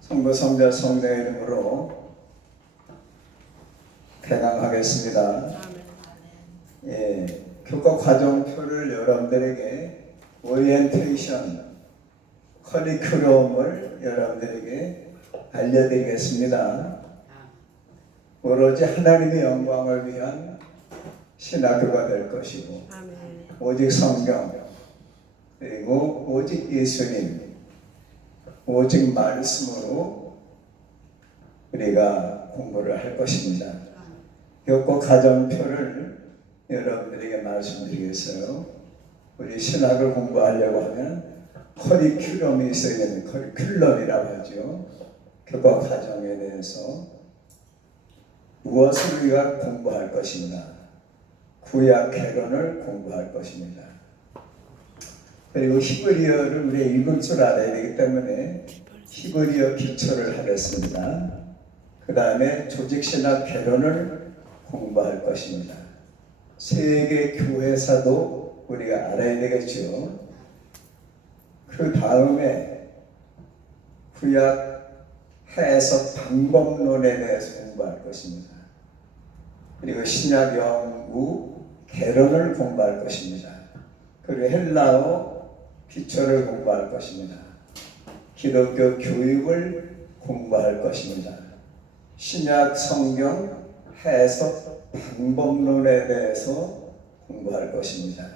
성부 성자 성령의 이름으로 개강하겠습니다. 교과 과정표를 여러분들에게 오리엔테이션 커리큘럼을 여러분들에게 알려드리겠습니다. 오로지 하나님의 영광을 위한 신학교가 될 것이고, 오직 성경, 그리고 오직 예수님, 오직 말씀으로 우리가 공부를 할 것입니다. 교과 과정표를 여러분들에게 말씀드리겠어요. 우리 신학을 공부하려고 하면 커리큘럼이 있어야 되는, 커리큘럼이라고 하죠. 교과 과정에 대해서 무엇을 우리가 공부할 것입니다. 구약 개론을 공부할 것입니다. 그리고 히브리어를 우리가 읽을 줄 알아야 되기 때문에 히브리어 기초를 하겠습니다. 그 다음에 조직신학 개론을 공부할 것입니다. 세계 교회사도 우리가 알아야 되겠죠. 그 다음에 구약 해석 방법론에 대해서 공부할 것입니다. 그리고 신약 연구 개론을 공부할 것입니다. 그리고 헬라어 기초를 공부할 것입니다. 기독교 교육을 공부할 것입니다. 신약 성경 해석 방법론에 대해서 공부할 것입니다.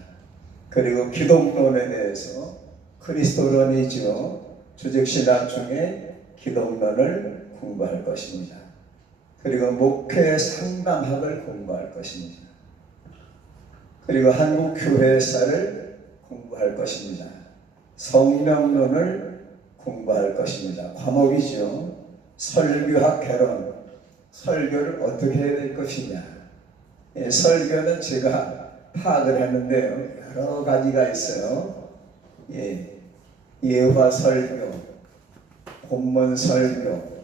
그리고 기독론에 대해서 그리스도론이죠. 조직신학 중에 기독론을 공부할 것입니다. 그리고 목회 상담학을 공부할 것입니다. 그리고 한국 교회사를 공부할 것입니다. 성령론을 공부할 것입니다. 과목이죠. 설교학 개론, 설교를 어떻게 해야 될 것이냐. 설교는 제가 파악을 했는데요, 여러 가지가 있어요. 예화 설교, 본문 설교,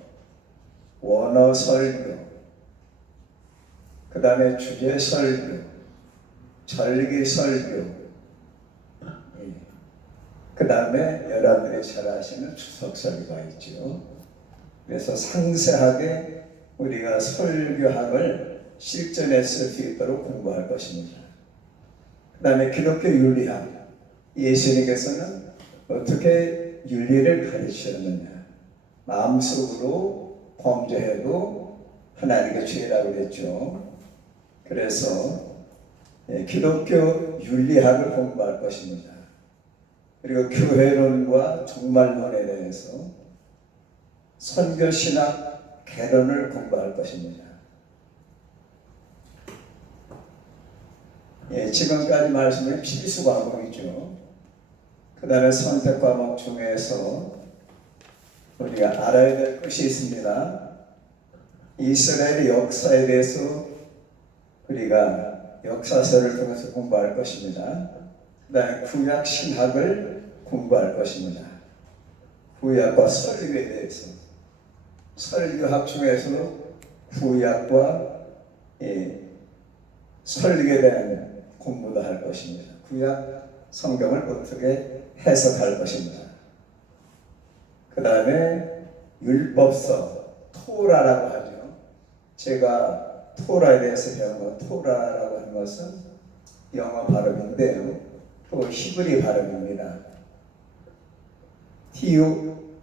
원어 설교, 그 다음에 주제 설교, 절기 설교, 그 다음에 여러분들이 잘 아시는 추석 설교가 있죠. 그래서 상세하게 우리가 설교학을 실전했을 수 있도록 공부할 것입니다. 그 다음에 기독교 윤리학, 예수님께서는 어떻게 윤리를 가르치셨느냐. 마음속으로 범죄해도 하나님께 죄라고 그랬죠. 그래서 기독교 윤리학을 공부할 것입니다. 그리고 교회론과 종말론에 대해서 선교신학 개론을 공부할 것입니다. 지금까지 말씀드린 필수 과목이죠. 그 다음에 선택 과목 중에서 우리가 알아야 될 것이 있습니다. 이스라엘의 역사에 대해서 우리가 역사서를 통해서 공부할 것입니다. 그 다음에 구약 신학을 공부할 것입니다. 구약과 설교에 대해서, 설교학 중에서 구약과 설교에 대한 공부도 할 것입니다. 구약 성경을 어떻게 해석할 것입니다. 그 다음에 율법서, 토라라고 하죠. 제가 토라에 대해서 배운 것, 토라라고 하는 것은 영어 발음인데요, 또 히브리 발음입니다. T-U-R-H.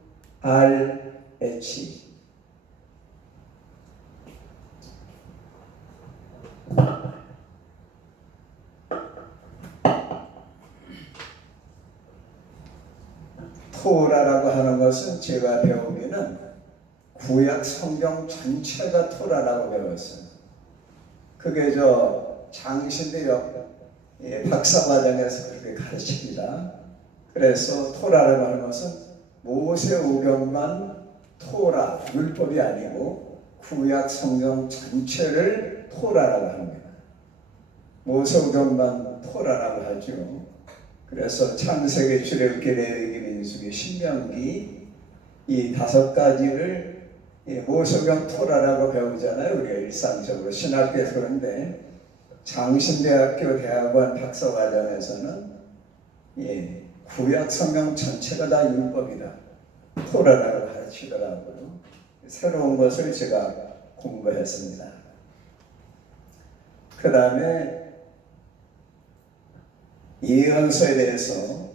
토라라고 하는 것은 제가 배우기는 구약 성경 전체가 토라라고 배웠어요. 그게 장신대 박사과정에서 그렇게 가르칩니다. 그래서 토라라고 하는 것은 모세오경만 토라, 율법이 아니고 구약 성경 전체를 토라라고 합니다. 모세오경만 토라라고 하죠. 그래서 창세기, 출애굽기, 레위기, 민수기, 신명기 이 5가지를 모세오경 토라라고 배우잖아요. 우리가 일상적으로 신학교에서. 그런데 장신대학교 대학원 박사과정에서는 구약 성경 전체가 다 율법이다. 토라라고 가르치더라고요. 새로운 것을 제가 공부했습니다. 그 다음에 예언서에 대해서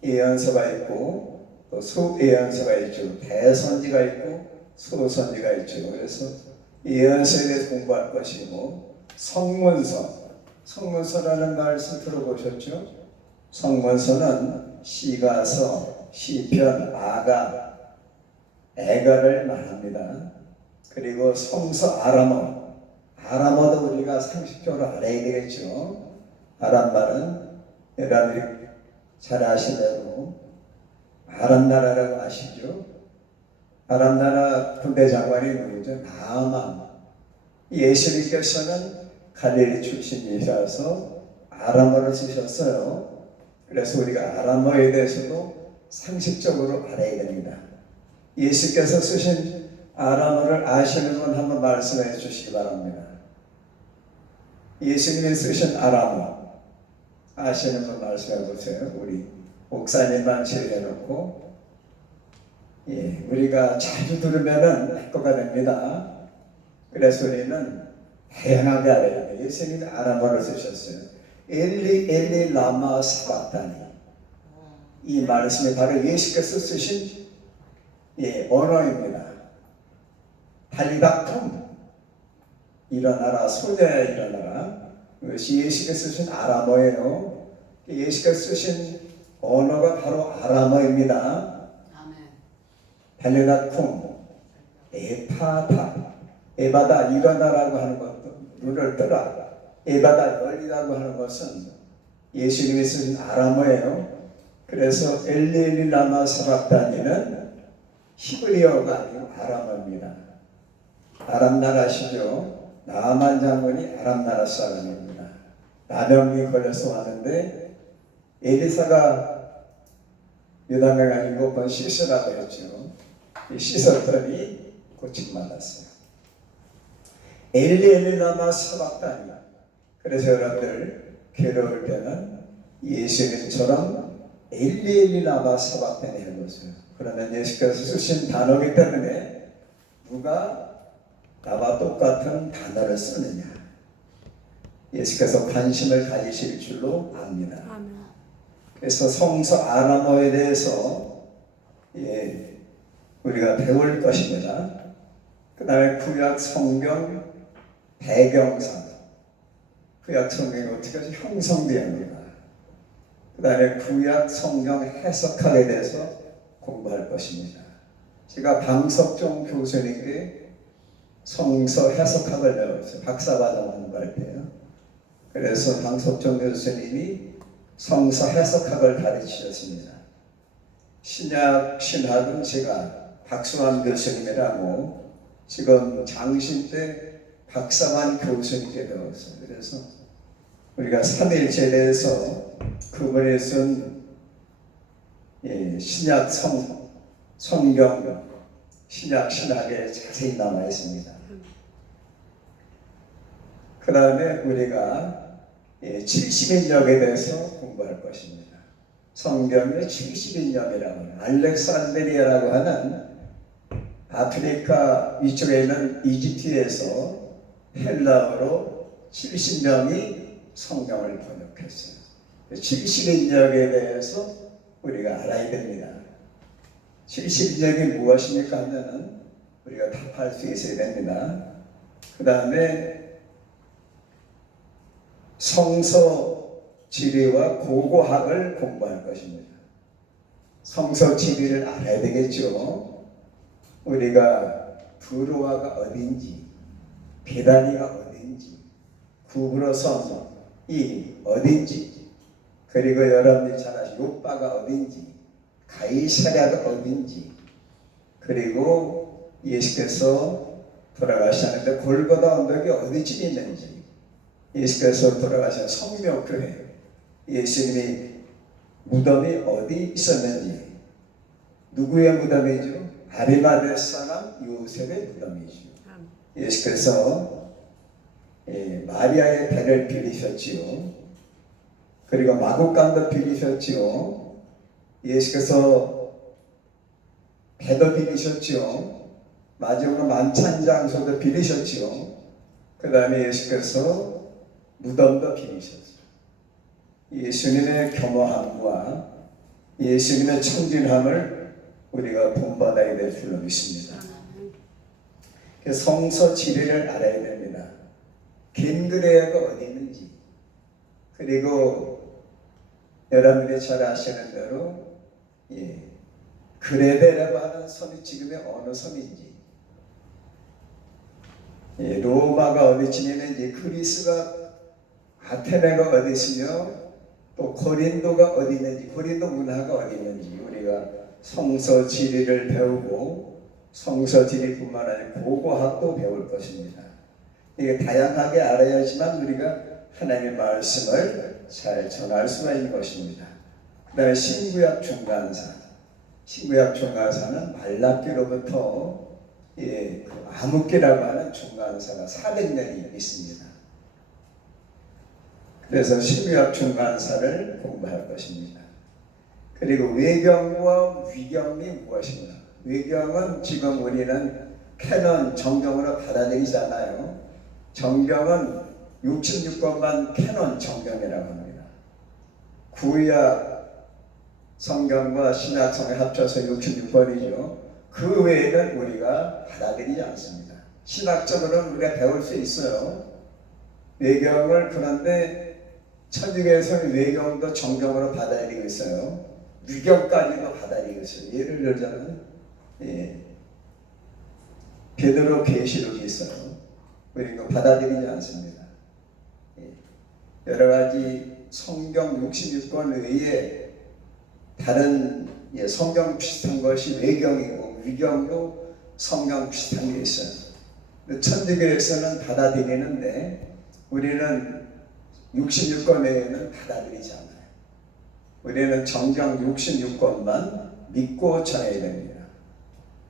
대예언서가 있고 또 수예언서가 있죠. 대선지가 있고 수선지가 있죠. 그래서 예언서에 대해서 공부할 것이고 성문서라는 말씀 들어보셨죠? 성문서는 시가서, 시편, 아가, 애가를 말합니다. 그리고 성서 아람어도 우리가 상식적으로 알아야 되겠죠. 아람말은 여러분들이 잘 아시려고 아람나라라고 아시죠? 아람나라 군대 장관이 누구죠? 나아만. 예수님께서는 갈릴리 출신이셔서 아람어를 쓰셨어요. 그래서 우리가 아람어에 대해서도 상식적으로 알아야 됩니다. 예수께서 쓰신 아람어를 아시는 분 한번 말씀해 주시기 바랍니다. 예수님이 쓰신 아람어 아시는 분 말씀해 보세요. 우리 목사님만 제외해놓고 우리가 자주 들으면은 해코가 됩니다. 그래서 우리는 다양하게 알아야 돼요. 예수님이 아람어를 쓰셨어요. 엘리 라마 사박다니. 이 말씀이 바로 예수께서 쓰신 언어입니다. 달리다툼, 일어나라, 소녀야 일어나라. 이것이 예수께서 쓰신 아람어예요. 예수께서 쓰신 언어가 바로 아람어입니다. 달리다툼, 에바다 일어나라고 하는 것도 눈을 뜨라. 에바다 열리라고 하는 것은 예수님이 쓰신 아람어예요. 그래서 엘리 라마 사박다니는 히브리어가 아니고 아람어입니다. 아람 나라시죠. 나아만 장군이 아람 나라 사람입니다. 나병이 걸려서 왔는데 엘리사가 유다명을 7번 씻으라고 했죠. 씻었더니 고침받았어요. 엘리 라마 사박다니. 그래서 여러분들 괴로울 때는 예수님처럼 엘리 라마 사박다니 해보세요. 그러면 예수께서 쓰신 단어이기 때문에 누가 나와 똑같은 단어를 쓰느냐. 예수께서 관심을 가지실 줄로 압니다. 그래서 성서 아람어에 대해서 우리가 배울 것입니다. 그 다음에 구약 성경 배경상, 구약 성경이 어떻게 해서 형성되었는가. 그 다음에 구약 성경 해석학에 대해서 공부할 것입니다. 제가 방석종 교수님께 성서 해석학을 배웠어요. 박사과정 공부할 때요. 그래서 방석종 교수님이 성서 해석학을 가르치셨습니다. 신약 신학은 제가 박수환 교수님이라고 지금 장신 때 박사환 교수님께 배웠어요. 그래서 우리가 삼위일체에 대해서 그분이 쓴 신약 성경 신약 신학에 자세히 남아 있습니다. 그 다음에 우리가 70인역에 대해서 공부할 것입니다. 성경의 70인역이라고 알렉산드리아라고 하는 아프리카 위쪽에 있는 이집트에서 헬라어로 70명이 성경을 번역했어요. 70인역에 대해서 우리가 알아야 됩니다. 70인역이 무엇입니까 하면은 우리가 답할 수 있어야 됩니다. 그 다음에 성서 지리와 고고학을 공부할 것입니다. 성서 지리를 알아야 되겠죠. 우리가 두로아가 어딘지, 베다니가 어딘지, 구브로선이 어딘지, 그리고 여러분들이 잘 아시는 요빠가 어딘지, 가이사랴가 어딘지, 그리고 예수께서 돌아가셨는데 골고다 언덕이 어디쯤 있는지, 예수께서 돌아가신 성묘교회, 예수님이 무덤이 어디 있었는지, 누구의 무덤이죠? 아리마대 사람 요셉의 무덤이죠. 예수께서 마리아의 배를 빌리셨지요. 그리고 마구간도 빌리셨지요. 예수께서 배도 빌리셨죠. 마지막으로 만찬 장소도 빌리셨죠. 그 다음에 예수께서 무덤도 빌리셨어요. 예수님의 겸허함과 예수님의 청진함을 우리가 본받아야 될 줄로 믿습니다. 성서 지리를 알아야 됩니다. 겐그레아가 어디 있는지, 그리고 여러분들이 잘 아시는 대로 그레데라고 하는 섬이 지금의 어느 섬인지, 로마가 어디 지내는지, 그리스가 아테네가 어디 있으며 또 고린도가 어디 있는지, 고린도 문화가 어디 있는지 우리가 성서 지리를 배우고 성서 지리뿐만 아니라 고고학도 배울 것입니다. 이게 다양하게 알아야지만 우리가 하나님의 말씀을 잘 전할 수가 있는 것입니다. 그 다음에 신구약 중간사. 신구약 중간사는 말라기로부터 암흑기라고 하는 중간사가 400년이 있습니다. 그래서 신구약 중간사를 공부할 것입니다. 그리고 외경과 위경이 무엇인가? 외경은 지금 우리는 캐논 정경으로 받아들이잖아요. 정경은 66권만 캐논 정경이라고 합니다. 구약 성경과 신약 성경 합쳐서 66권이죠. 그 외에는 우리가 받아들이지 않습니다. 신학적으로는 우리가 배울 수 있어요. 외경을. 그런데 천주교에서는 외경도 정경으로 받아들이고 있어요. 위경까지도 받아들이고 있어요. 예를 들자면 베드로 계시록이 있어요. 우리 이거 받아들이지 않습니다. 여러 가지 성경 66권 외에 다른 성경 비슷한 것이 외경이고, 위경도 성경 비슷한 게 있어요. 천주교에서는 받아들이는데 우리는 66권 외에는 받아들이지 않아요. 우리는 정경 66권만 믿고 전해야 됩니다.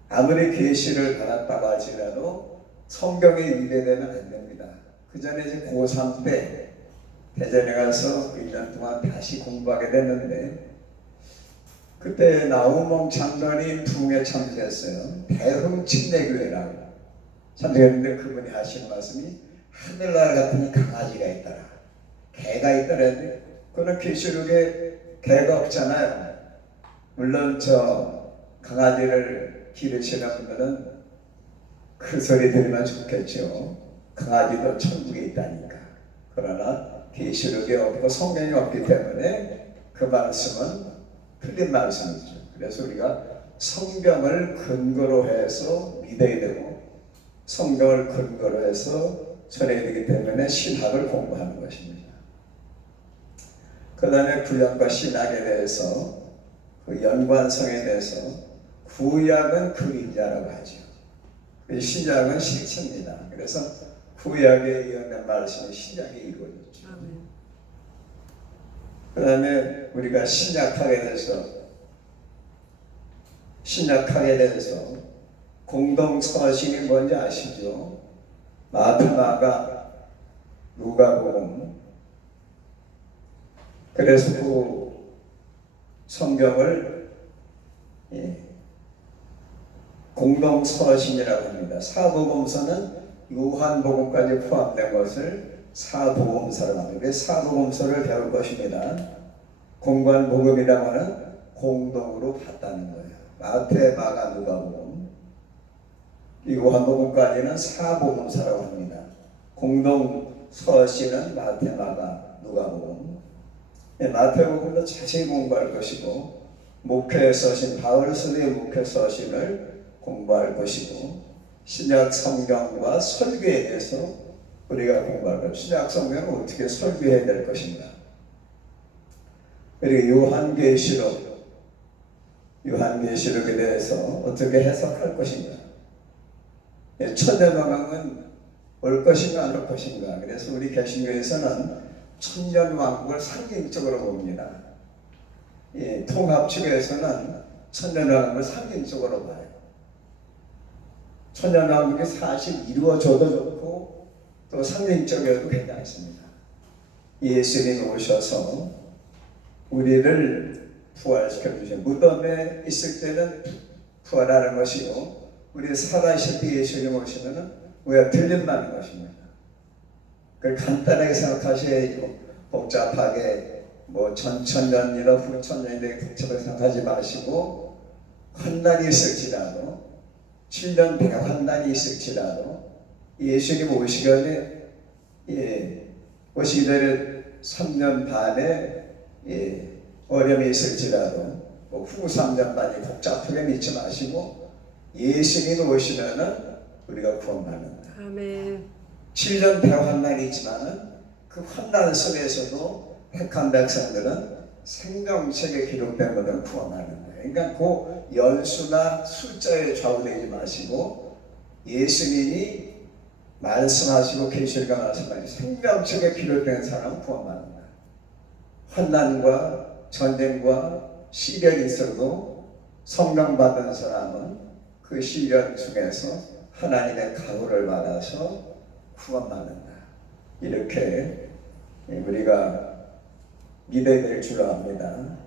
아무리 계시를 받았다고 할지라도 성경에 위배되면 안 됩니다. 그 전에 이제 고3 때 대전에 가서 1년 동안 다시 공부하게 됐는데, 그때 나우몽 장로님 부흥에 참석했어요. 대흥침례교회라고 참석했는데 그분이 하시는 말씀이 하늘나라 같은 강아지가 있더라, 개가 있더라. 그는 계시록에 개가 없잖아요. 물론 저 강아지를 기르시는 분들은 그 소리 들으면 좋겠죠. 강아지도 천국에 있다니까. 그러나 계시록에 없고 성경에 없기 때문에 그 말씀은 틀린 말씀이죠. 그래서 우리가 성경을 근거로 해서 믿어야 되고 성경을 근거로 해서 전해야 되기 때문에 신학을 공부하는 것입니다. 그 다음에 구약과 신학에 대해서, 그 연관성에 대해서, 구약은 그림자라고 하죠. 신약은 실체입니다. 그래서 구약에 이어낸 말씀이 신약에 이루어졌죠. 그 다음에 우리가 신약학에 대해서 공동서신이 뭔지 아시죠? 마태, 마가, 누가복음. 그래서 그 성경을 공동서신이라고 합니다. 사복음서는 요한복음까지 포함된 것을 사복음서라고 합니다. 그래서 사복음서를 배울 것입니다. 공관복음이라고 하는 공동으로 봤다는 거예요. 마태, 마가, 누가복음. 요한복음까지는 사복음서라고 합니다. 공동서신은 마태, 마가, 누가복음. 마태복음도 자세히 공부할 것이고, 목회서신, 바울 서기의 목회서신을 공부할 것이고, 신약 성경과 설교에 대해서 우리가 공부할 것입니다. 신약 성경은 어떻게 설교해야 될 것인가. 그리고 요한계시록에 대해서 어떻게 해석할 것인가. 천년왕국은 올 것인가 안 올 것인가. 그래서 우리 개신교에서는 천년왕국을 상징적으로 봅니다. 통합 측에서는 천년왕국을 상징적으로 봐요. 천년왕국이 사실 이루어져도 좋고 또 상징적이어도 괜찮습니다. 예수님이 오셔서 우리를 부활시켜 주신 무덤에 있을 때는 부활하는 것이고 우리 살아있을 때 예수님 오시면은 우리가 들림받는 것입니다. 그걸 간단하게 생각하셔야죠. 복잡하게 뭐 전천년이나 후천년이 되게 복잡하게 생각하지 마시고 환난이 있을지라도 7년 대환난이 있을지라도 예수님 오시기 전에 오시기 전에 3년 반에 어려움이 있을지라도 후 3년 반이 복잡하게 믿지 마시고 예수님 오시면은 우리가 구원받는다. 아멘. 7년 대환난이 있지만은 그 환난 속에서도 택한 백성들은 생명책에 기록된 것을 구원하는 거예요. 그러니까 그 연수나 숫자에 좌우되지 마시고 예수님이 말씀하시고 계시리가 말씀하시고 생명책에 기록된 사람은 구원받는다. 환난과 전쟁과 시련이 있어도 성령 받은 사람은 그 시련 중에서 하나님의 가호를 받아서 구원받는다. 이렇게 우리가 믿어야 될 줄 압니다.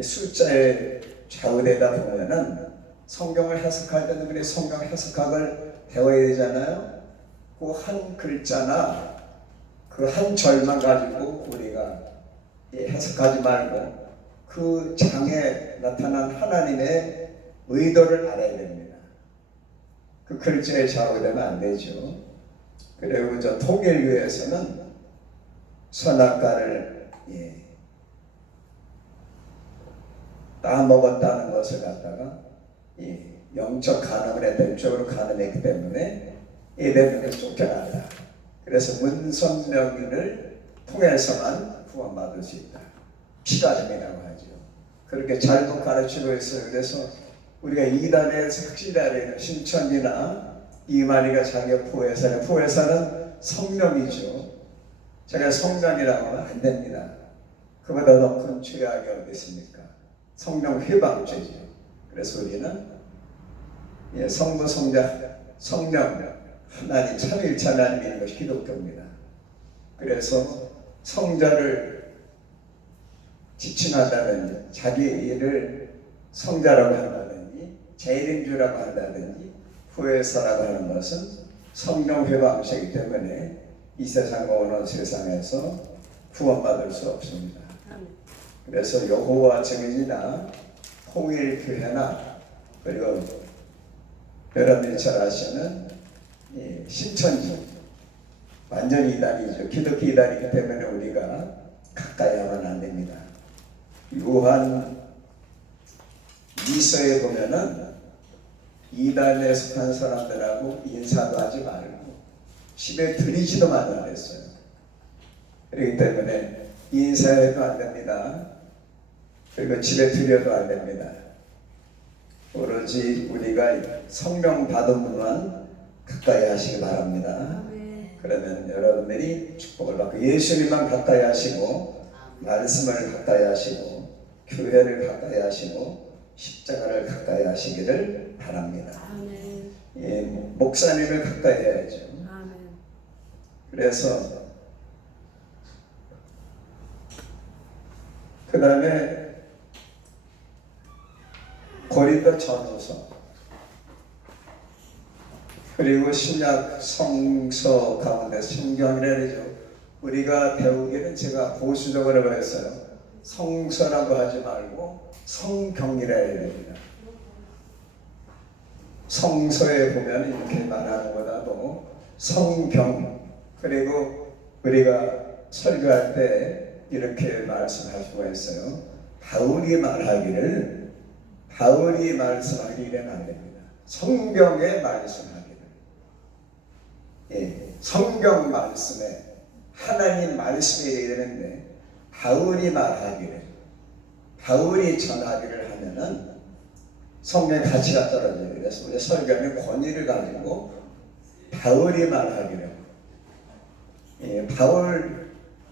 숫자에 좌우되다 보면은 성경을 해석할 때는 그래 성경 해석학을 배워야 되잖아요. 그 한 글자나 그 한 절만 가지고 우리가 해석하지 말고 그 장에 나타난 하나님의 의도를 알아야 됩니다. 그 글자에 좌우되면 안 되죠. 그리고 저 통일교에서는 선악과를 따먹었다는 것을 갖다가 영적 간음을 했다, 육적으로 간음했기 때문에 에덴에서 쫓겨난다. 그래서 문선명인을 통해서만 구원받을 수 있다. 피가름이라고 하죠. 그렇게 잘못 가르치고 있어요. 그래서 우리가 이단에서 확실하게 신천이나 이만희가 자기가 포회사는 성령이죠. 제가 성령이라고 하면 안 됩니다. 그보다 더 큰 죄악이 어디 있습니까? 성령 회방죄죠. 그래서 우리는 성부, 성자, 성령 하나님 삼위일체 하나님이 있는 것이 기독교입니다. 그래서 성자를 지칭한다든지 자기 일을 성자라고 한다든지 재림주라고 한다든지 후회사라고 하는 것은 성령 회방죄이기 때문에 이 세상과 오는 세상에서 구원받을 수 없습니다. 그래서 여호와 증인이나 통일교회나 그리고 여러분이 잘 아시는 신천지 완전히 이단이죠. 기독교 이단이기 때문에 우리가 가까이 하면 안 됩니다. 요한 이서에 보면은 이단에 속한 사람들하고 인사도 하지 말고 집에 들이지도 말라 그랬어요. 그렇기 때문에 인사해도 안 됩니다. 그리고 집에 들여도 안 됩니다. 오로지 우리가 성령 받은 분만 가까이 하시기 바랍니다. 그러면 여러분들이 축복을 받고 예수님만 가까이 하시고 말씀을 가까이 하시고 교회를 가까이 하시고 십자가를 가까이 하시기를 바랍니다. 목사님을 가까이 해야죠. 그래서 그 다음에 고린도 전후서 그리고 신약 성서 가운데 성경이라 그러죠. 우리가 배우기는 제가 보수적으로 했어요. 성서라고 하지 말고 성경이라 해야 됩니다. 성서에 보면 이렇게 말하는 것보다도 성경 그리고 우리가 설교할 때 이렇게 말씀할 수가 있어요. 바울이 말씀하기는 안 됩니다. 성경에 말씀하기를. 성경 말씀에 하나님 말씀에 해야 되는데 바울이 말하기를, 바울이 전하기를 하면은 성경의 가치가 떨어져요. 그래서 우리 설교는 권위를 가지고 바울이 말하기를,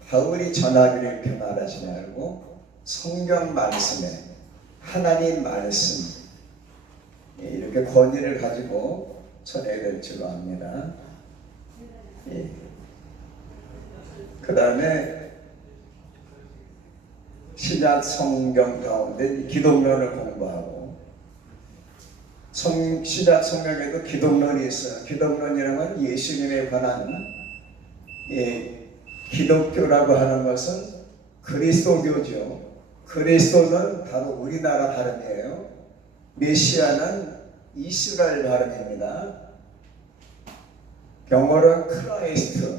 바울이 전하기를 이렇게 말하지 말고 성경 말씀에 하나님 말씀 이렇게 권위를 가지고 전해야 될 줄로 압니다. 그 다음에 신약 성경 가운데 기독론을 공부하고 신약 성경에도 기독론이 있어요. 기독론이라는 건 예수님에 관한 기독교라고 하는 것은 그리스도교죠. 그리스도는 바로 우리나라 발음이에요. 메시아는 이스라엘 발음입니다. 영어로는 크라이스트,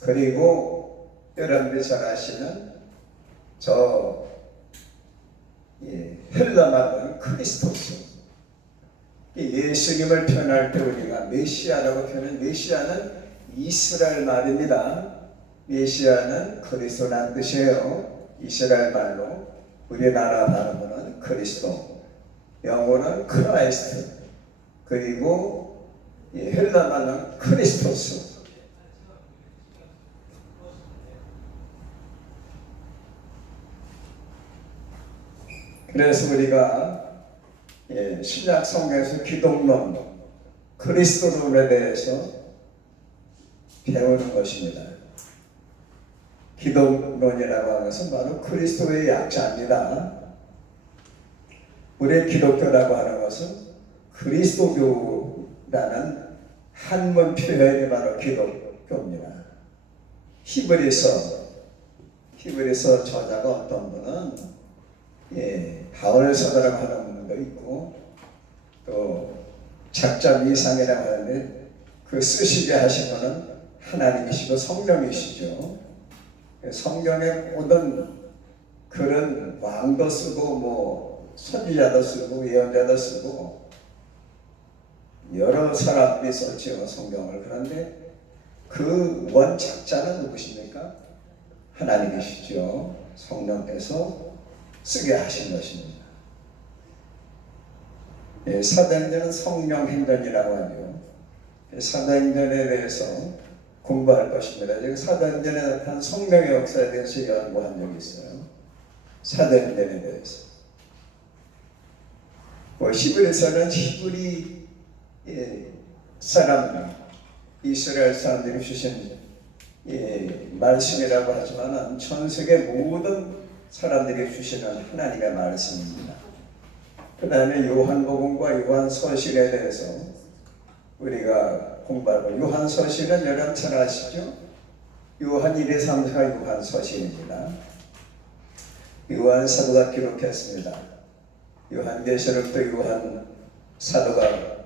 그리고 여러분들이 잘 아시는 헬라말로는 크리스토스. 예수님을 표현할 때 우리가 메시아라고 표현하는, 메시아는 이스라엘 말입니다. 메시아는 그리스도라는 뜻이에요. 이스라엘 말로. 우리나라 발음으로는 그리스도, 영어는 크라이스트, 그리고 헬라 말로는 크리스토스. 그래서 우리가 신약 성경에서 기독론, 그리스도론에 대해서 배우는 것입니다. 기독론이라고 하는 것은 바로 그리스도의 약자입니다. 우리 기독교라고 하는 것은 그리스도교라는 한문 표현이 바로 기독교입니다. 히브리서 저자가 어떤 분은 바울 서가라고 하는 분도 있고, 또 작자 미상이라고 하는데 그 쓰시게 하신 분은 하나님이시고 성령이시죠. 성경의 모든 글은 왕도 쓰고 선지자도 쓰고 예언자도 쓰고 여러 사람들이 썼죠, 성경을. 그런데 그 원작자는 누구십니까? 하나님이시죠. 성령께서 쓰게 하신 것입니다. 사도행전은 성령 행전이라고 하죠. 사도행전에 대해서 공부할 것입니다. 지금 사도행전에 나타난 성령의 역사에 대해서 연구한 적이 있어요. 사도행전에 대해서. 히브리서는 히브리 사람, 이스라엘 사람들이 주신 말씀이라고 하지만 전 세계 모든 사람들이 주시는 하나님의 말씀입니다. 그 다음에 요한복음과 요한서신에 대해서 우리가 공부하고, 요한서신은 여러분 잘 아시죠? 요한 1, 2, 3, 4가 요한서신입니다. 요한 사도가 기록했습니다. 요한계시록도 요한 사도가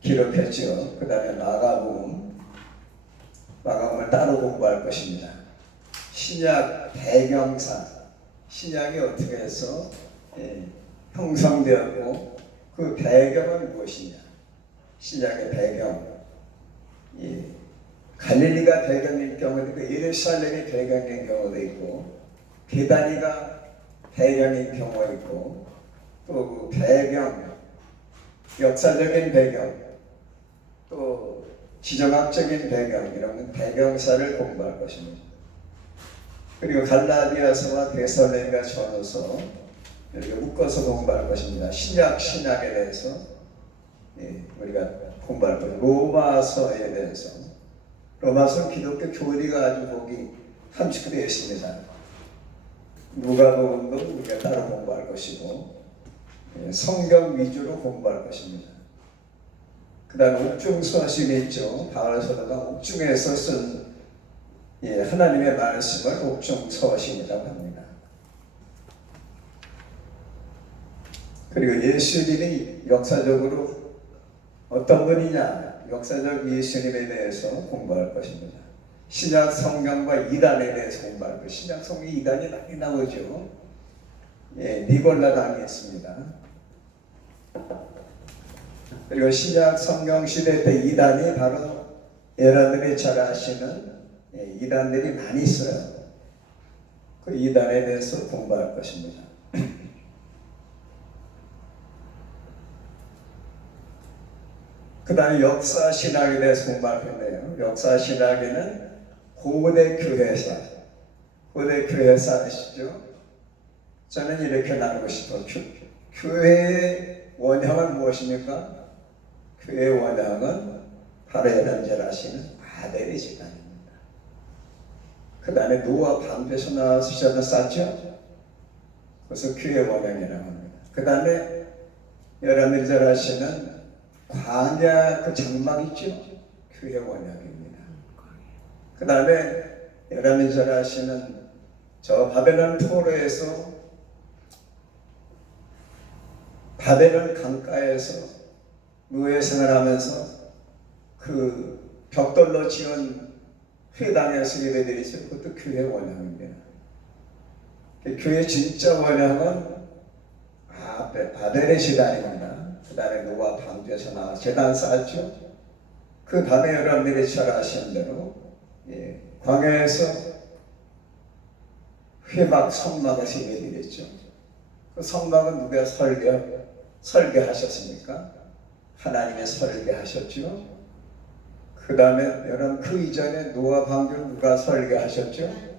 기록했죠. 그 다음에 마가복음을 따로 공부할 것입니다. 신약 배경사, 신약이 어떻게 해서 형성되었고 그 배경은 무엇이냐? 신약의 배경, 갈릴리가 배경일 경우도 있고 예루살렘이 배경인 경우도 있고 베다니가 배경인 경우가 있고, 또 그 배경, 역사적인 배경, 또 지정학적인 배경, 이런 배경사를 공부할 것입니다. 그리고 갈라디아서와 데살로니가 전서 이렇게 묶어서 공부할 것입니다. 신약에 대해서 우리가 공부할 것입니다. 로마서에 대해서. 로마서 기독교 교리가 아주 거기 함축되어 있습니다. 누가복음도 우리가 따로 공부할 것이고, 성경 위주로 공부할 것입니다. 그 다음에 옥중서신이 있죠. 바울 서도가 옥중에서 쓴 하나님의 말씀을 옥중서신이라고 합니다. 그리고 예수님이 역사적으로 어떤 분이냐, 역사적 예수님에 대해서 공부할 것입니다. 신약 성경과 이단에 대해서 공부할 것입니다. 신약 성경 이단이 많이 나오죠. 니골라당이 있습니다. 그리고 신약 성경 시대 때 이단이 바로 여러분들이 잘 아시는 이단들이 많이 있어요. 그 이단에 대해서 공부할 것입니다. 그 다음에 역사신학에 대해서 공부할 텐데요. 역사신학에는 고대 교회사 아시죠? 저는 이렇게 나누고 싶어요. 교회의 원형은 무엇입니까? 교회의 원형은 바로 여러분들 아시는 아벨의 집단입니다. 그 다음에 노아 방주에서 나와서 시작을 쌓죠. 그래서 교회 원형이라고 합니다. 그 다음에 여러분들이 잘 아시는 광야 그 장막 있죠? 교회 원형입니다. 그 다음에 여러분들이 잘 아시는 저 바벨론 포로에서 바벨론 강가에서 노예 생활하면서 그 벽돌로 지은 회당에서 예배드리죠 그것도 교회 원형입니다. 교회 진짜 원형은 바벨의 제단입니다. 그 다음에 노아 방주에서 나와 제단 쌓았죠. 그 다음에 여러분들이 잘 아시는 대로 광야에서 회막 성막에서 예배드렸죠. 그 성막은 누가 설계하셨습니까? 하나님이 설계하셨죠. 그 다음에 여러분 그 이전에 노아 방주는 누가 설계하셨죠?